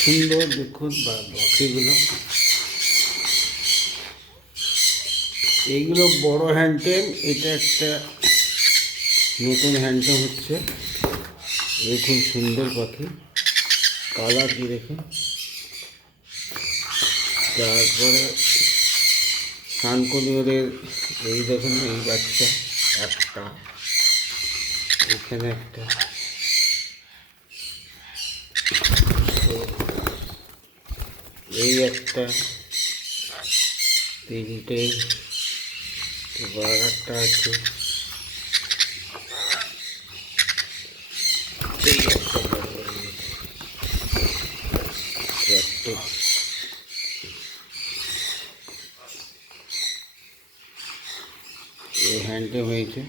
সুন্দর দেখুন বক্সিগুলো, এইগুলো বড় হ্যান্ডটেম। এটা একটা নতুন হ্যান্ডটেম হচ্ছে, দেখুন সুন্দর পাখি, কালার কি দেখুন। তারপরে শানকনিয়রের এই দেখুন, এই বাচ্চা একটা, এখানে একটা, এই একটা, তিনটে, একটা আছে, এই একটা চারটে, এই হ্যান্ডটেম হয়েছে।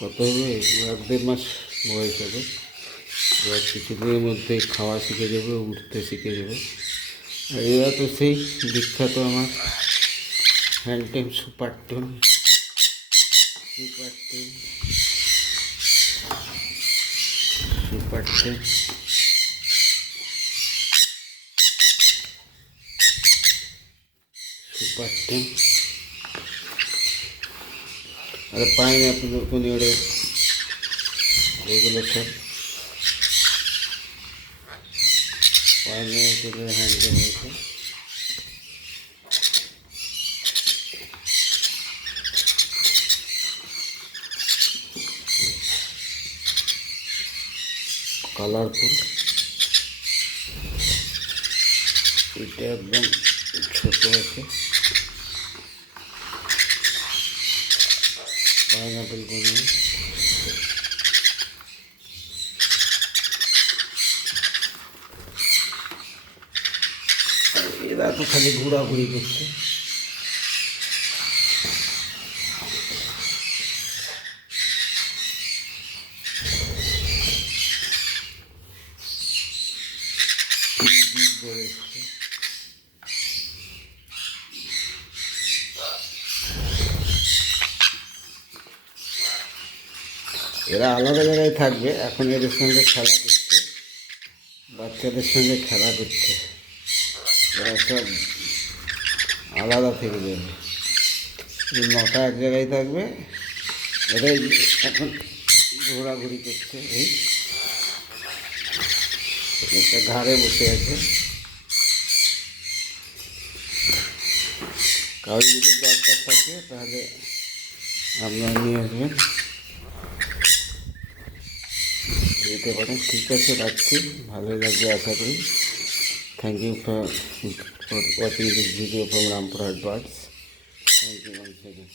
কত হবে? 1-1.5 মাস বয়স হবে। এবার কিছুদিনের মধ্যে খাওয়া শিখে যাবে, উঠতে শিখে যাবে। আর এরা তো সেই বিখ্যাত আমার হ্যান্ডটেম সুপার টেম, সুপার টেম, সুপার টেম, সুপার টেম। আর পাইনঅ্যাপল কনিয়রের এগুলো সব পাইনঅ্যাপলের হ্যান্ডটেম হয়েছে। কালারফুল, এটা একদম ছোট আছে। পাইনঅ্যাপল কনিয়র, এরা তো খালি ঘোরাঘুরি করছে। এরা আলাদা জায়গায় থাকবে, এখন এদের সঙ্গে খেলা করছে, বাচ্চাদের সঙ্গে খেলা করছে। এরা সব আলাদা থেকে যাবে, এই 9টা এক জায়গায় থাকবে, এটাই এখন ঘোরাঘুরি করছে। এই একটা ঘাড়ে বসে আছে। কারো যদি দরকার থাকে তাহলে আপনারা নিয়ে আসবেন, যেতে পারেন। ঠিক আছে, রাখছি। ভালোই লাগবে আশা করি। Thank you for watching this video from Rampurhat birds. Thank you once again.